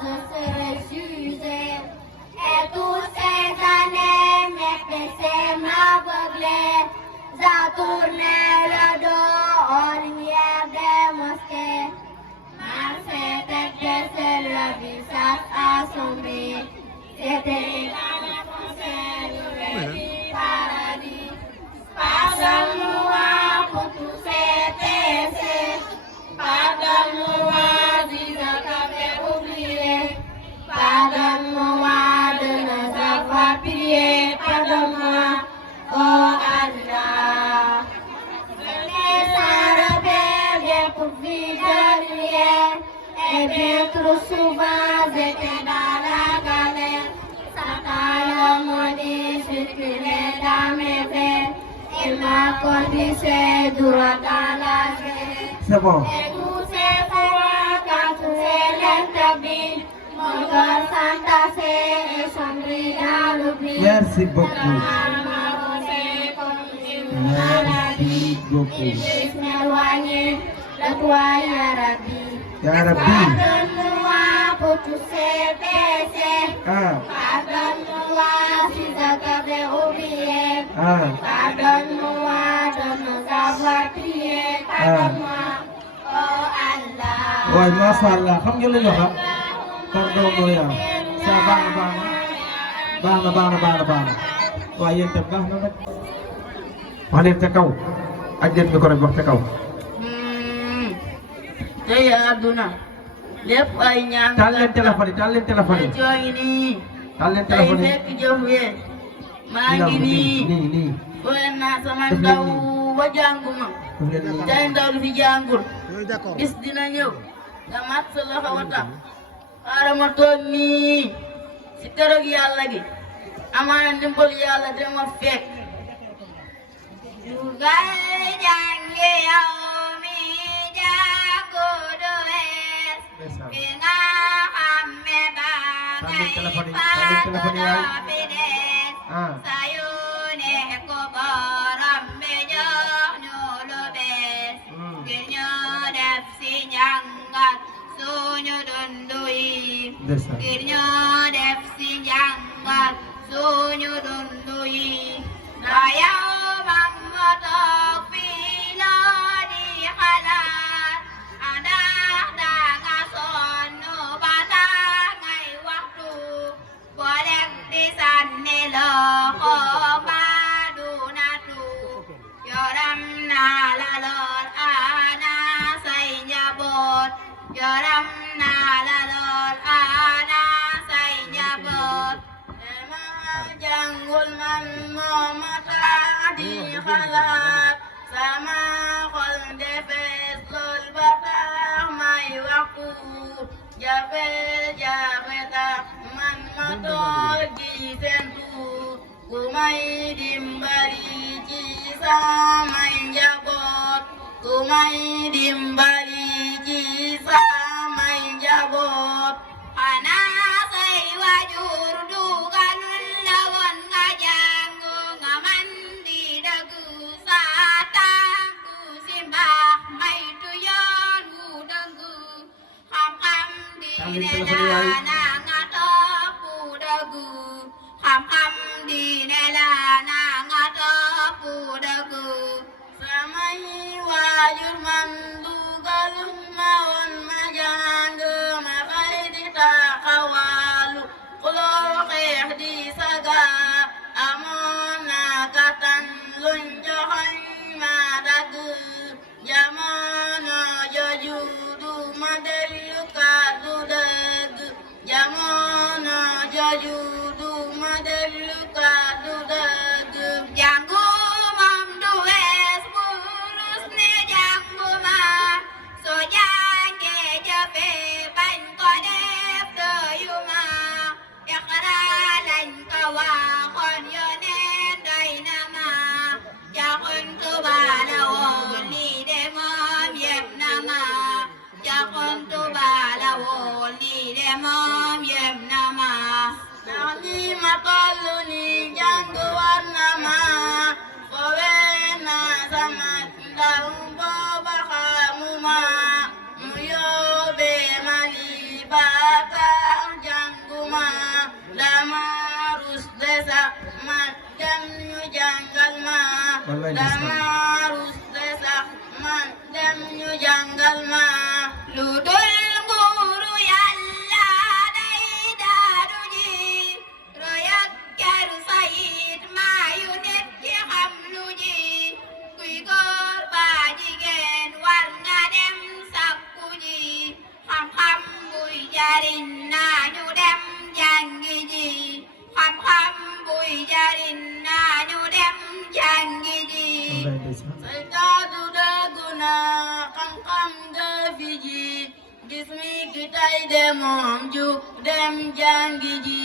je serai jugé. Et toutes ces années, mes péchés m'aveuglaient. J'ai tourné le dos aux lumières des mosquées. Ma fête était le visage assombri. C'était la foncée du paradis. Pardonne-moi pour tous ces péchés. Pardonne-moi si je t'avais oublié. Pardonne-moi de ne savoir prier. Pardonne-moi, oh Allah. Venez sans repère, bien pourvu de lumière. Et bien trop souvent, j'étais dans la galère. Satan le maudit circulait dans mes veines. Il m'a conduit droit dans la vie. C'est bon. Et tous ces fois, quand tous ces l'interdit, mon cœur s'entassait et sombrit dans l'oubli. Merci beaucoup. Merci beaucoup. Il puisse m'éloigner de toi, Ya Rabbi. Ya Rabbi. Pardonne-moi pour tous ces péchés. Ah. Pardonne-moi si je t'avais oublié. Ah. Pardonne-moi de nous avoir prié. Pardonne-moi, oh Allah. waaye macha allah xam nga lu ñu wax pardon mooy yaa sa baax na waaye yéen tam baax na nag wax leen ca kaw ak jël micro bi wax ca kaw. tey àdduna lépp ay ñaan taal leen téléphone yi taal leen téléphone yi. coo ngi nii. taal leen téléphone yi tey fekk jëf wee. maa ngi nii. nii. fooy naa sama ndaw ba jànguma. tey ndaw lu fi jàngul. bis dina ñëw. nga mat sa loxo wa tax. xaaral ma toog nii. si keroog yàlla gi. amaana ndimbal yàlla dama fekk. Dugal jànge yow mi jàngu du wees. Ki nga xam ne ba ngay faatu doo fi des. Sa yu ne ko borom bi jox ñu lu bees. Ngir ñu def si njàngat suñu dundu yi. Ngir ñu def si njàngat suñu dundu yi. Na yow bam ma toog fii loo di xalaat. Ndax danga sonn ba tax ngay waxtu. Boo dem di sànni loxo mbaa du natu. Yoram naa la lool ana say njaboot. Yoram naa la lool ana say njaboot. jàngul man moo ma tax di xalaat sama xol defees lool ba tax may waxtu jafe-jafe tax man ma toog di sentu ku may dimbali ci samay njaboot ku may dimbali ci samay njaboot. Xanaa say waajur dugalul la woon nga jàng nga man di dëgg sa tànku si mbaax maytu yoon wu dëgg xam-xam diine la nga topp dëgg xam-xam diine la nga topp dëgg. Samay waajur man dugalul ma woon ma jàng ma xëy di taxawaalu xuloo xeex di saga amoon naa kattan luñ joxoñ ma dagg jamono jooju du ma dellu kàddu dëgg jamono jooju du ma dellu kàddu dëgg. Jàngu moom du wees burus ne jàngu ma soo jàngee jafe bañ ko def doyu ma iqra lañ ko waxoon yoneen doy na ma jaxun tuba la woon lii de moom yëpp na ma jaxun tuba la woon lii de moom yëpp na ma. ndax lii ma tollu nii jàng war na ma foowee naa sama ndaw booba xamuma mu yóbbee ma lii ba jànguma dama rus de sax man dem ñu jàngal ma dama rus de sax man dem ñu jàngal ma lu dul nguuru Yàlla day daanu ji royak keru sayid maayu nit ci xam lu ji kuy góor ba jigéen war na dem sakku ji xam-xam buy jariñ nañu dem jàngi ji xam-xam buy jariñ nañu dem jàngi ji saytaatu dëggu na xam-xam dëfi ji gis mi ki tay de moom juk dem jàngi ji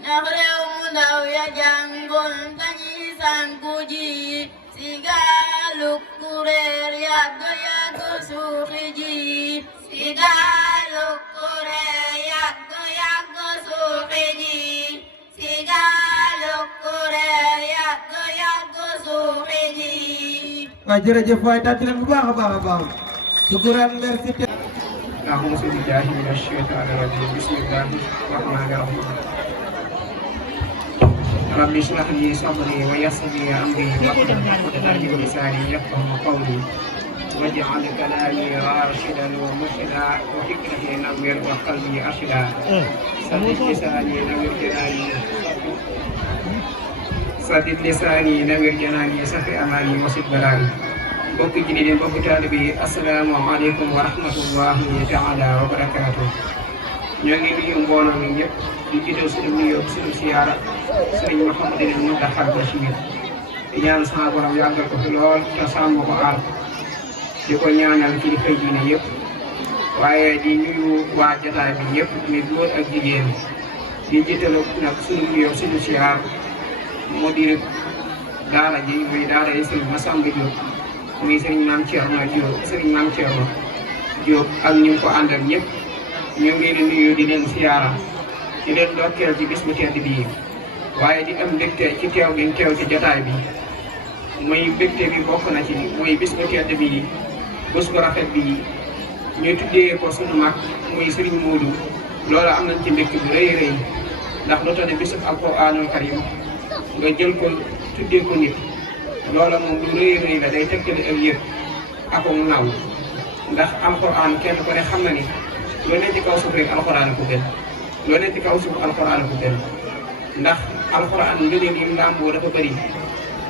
ndax réew mu ndaw ya jàngul dañuy sànku ji si gaalu kuréer yàgg yàgg suuxi ji si gaalu kuréer yàgg yàgg suuxi ji si gaalu kuréer yàgg yàgg suuxi ji waaw jërëjëf waay tàcc leen bu baax a baax a baax sukkuraan merci أعوذ بالله من الشيطان الرجيم بسم الله الرحمن الرحيم رب اشرح لي صدري ويسر لي أمري واحلل عقدة من لساني يفقهوا قولي واجعل كلامي راشدا ومرشدا وفكرتي نور وقلبي أرشدا سدد لساني نور جناني سدد لساني نور جناني سفي أماني وسد بلاني mbokk ji di mbokk taalibe yi asalaamaaleykum wa rahmatullahi taala wa barakaatu ñoo ngi nuyu mbooloo mi ñëpp di jiital suñu nuyoo suñu siyaara sëriñ Mouhamadou Mountakha Bachir di ñaan sama borom yàggal ko fi lool te sàmm ko aar di ko ñaanal kilifa diine yëpp waaye di nuyu waa jotaay bi ñëpp muy góor ak jigéen di jiital nag suñu nuyoo suñu siyaar moo di daara ji muy daara yi sëriñ Massamba Diop muy sëriñ Maam Thierno Diop sëriñ Maam Thierno Diop ak ñu ko àndal ñëpp ñu ngi leen di nuyu di leen siyaara di leen dokkeel ci bis bu tedd bii waaye di am mbégte ci teew gi teew ci jotaay bi muy mbégte bi bokk na ci muy bis bu tedd bii bés bu rafet bii ñu tuddee ko sunu mag muy sëriñ Modou loolu am nañ ci mbégte bu rëy rëy ndax lu tax ne bisub alquraanul karim nga jël ko tuddee ko nit loola moom lu rëy rëy la day tekkale ak yëpp ak mu naw ndax alxuraan kenn ku ne xam na ni loo ne ci kaw suuf rek alxuraan ko gën loo ne ci kaw suuf alxuraan ko gën ndax alxuraan ngëneel yi làmboo dafa bëri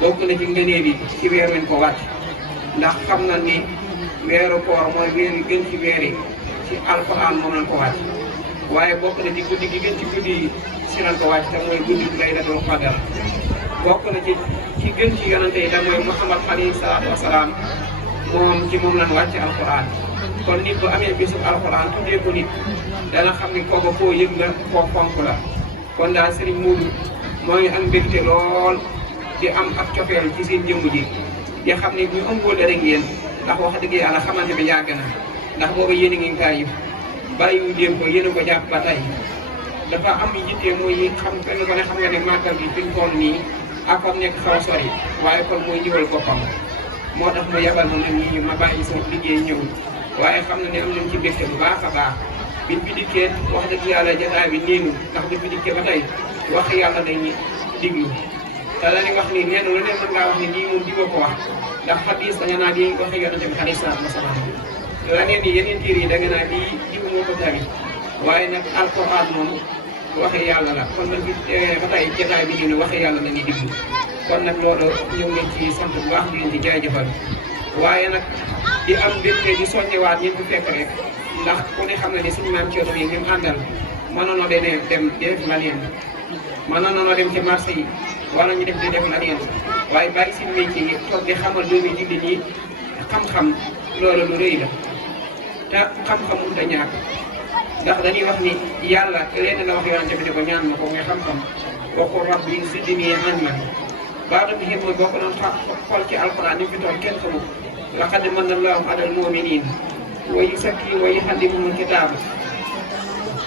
bokk na ci ngëneel yi ci weer wen ko wàcc ndax xam na ni weeru koor mooy weer yi gën ci weer yi ci alxuraan moom lañ ko wàcc waaye bokk na ci guddi gi gën ci guddi yi si lañ ko wàcc te mooy guddi laylatul qadr bokk na ci gën ci yonante yi da mooy Muhammad alayhi salaatu wasalaam moom lañ wàcce alquran kon nit bu amee bisu alquran tuddee ko nit dana xam ni kooku koo yëg la koo fonk la kon daal Serigne Modou moo ngi am mbégte lool di am ak cofeel ci seen jëmm ji di xam ne ñu ëmboo dara ngeen ndax wax dëgg yàlla xamante bi yàgg na ndax booba yéen a ngi Taïf bàyyiwu leen ko yéen a ko jàpp ba tey dafa am yitte mooy xam kenn ko ne xam nga ne màggal bi fi ñu toll nii ak am nekk xaw a sori waaye kon mooy ñëwal boppam moo tax ma yabal ma nag ñi ma bàyyi sama liggéey ñëw waaye xam na ne am nañ ci mbégte bu baax a baax biñ fi dikkee wax dëgg yàlla jotaay bi néenu ndax biñ fi dikkee ba tey wax yàlla dañuy diglu te la ni wax ni nee na lu ne mën ngaa wax ni lii moom di ko wax ndax xadis da nga naa di waxe yonente bi alayhi salaatu wasalaam la ngeen ni yeneen tiir yi da nga naa lii diw moo ko tari waaye nag alquran moom waxe yàlla la kon nag ba tey jotaay bi ñu ne waxe yàlla la ñuy diglu kon nag loolu ñëw ngeen ci sant bu baax di leen ci jaajëfal waaye nag di am mbégte di soññewaat ñeen fi fekk rek ndax ku ne xam na ne suñu maam Thierno yi ñoom àndal mënoon na dem def la leen mënoon na dem ci marché yi wala ñu def di def la leen waaye bàyyi seen métier yi toog di xamal doomi jullit ñi xam-xam loolu lu rëy la te xam-xam mënut a ñàkk ndax dañuy wax ni yàlla leen la wax yonente bi ne ko ñaan ma ko muy xam-xam waxul rabbi zidni ilman baatu bi mooy boo ko doon xool ci alquran ni fi toll kenn xamul laqad manna Allahu alal mu'minin wa yuzakki wa yu'allimuhumul kitaaba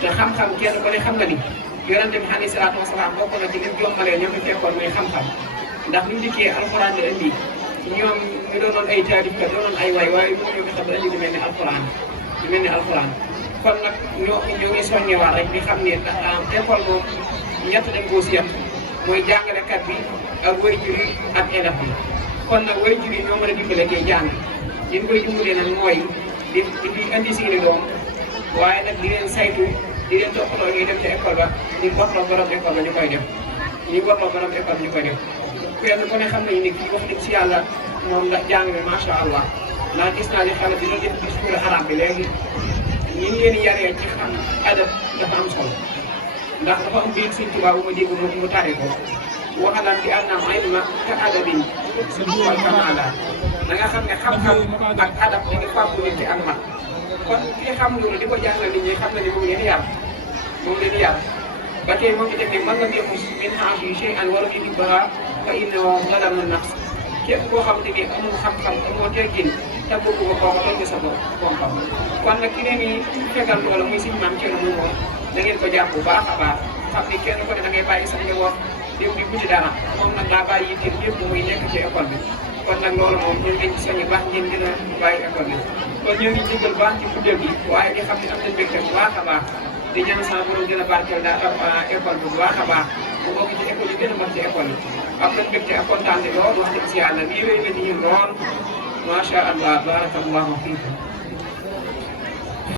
te xam-xam kenn ko ne xam nga ni yonente bi alayhi salaatu wasalaam bokk na ci lim jommalee ñoom fi fekkoon muy xam-xam ndax ñu dikkee alquran di indi ñoom ñu doonoon ay taarifkat doonoon ay waay waaye mënuñu fexe ba indi lu mel ni alquran kon nag ñoo ngi soññewaat rek di xam ne école moom ñett dañ koo si yem mooy jàngalekat bi ak waajur yi ak élève bi kon nag waajur yi ñoo mën a dimbale kay jàng li ñu koy dimbalee nag mooy di indi seeni doom waaye nag di leen saytu di leen toppatoo ñuy dem ca école ba ñu warloo borom école ba ñu koy def ñu warloo borom école ba ñu koy def kenn ku ne xam nañu ne kii wax dëgg si yàlla moom la jàng bi macha allah ndax gis naa ni xale bi doon def discours arabe bi léegi ñu ngi leen yaree ci xam adab dafa am solo ndax dafa am biir Sëñ Tuubaa bu ma dégg mu tari ko waxalaan bi am naa ilma ka adabin wal kamaala da nga xam ne xam-xam ak adab di nga fàggu nit ci ak mat kon ki xam loolu di ko jàngal nit ñi xam na ne moom leen yar ba tey moom itam ne mën nga yëngus min haasi shay'an wa lam yuhibbahaa fa innahu zalama nafs képp koo xam ne amul xam-xam amoo teggin te bëgg ko kooku teg sa boppam kon nag ki ne nii fegal loolu muy suñu maam Thierno muy moom da ngeen ko jàpp bu baax a baax xam ni kenn ko ne da ngay bàyyi sa njaboot déw di wuti dara moom nag daa bàyyi yitteem yëpp muy nekk ci école bi kon nag loolu moom ñun dañ ci soññi baax ngeen dina bàyyi école bi kon ñoo ngi jégal baax ci guddal bi waaye di xam ne am nañ mbégte bu baax a baax di ñaan sama borom gën a barkeel daal école bi bu baax a baax bu bokk ci école yi gën a mag ci école yi am nañ mbégte ak kontaan lool wax dëgg si yàlla lii rëy na ci ñun lool macha allah barakallahu fiikum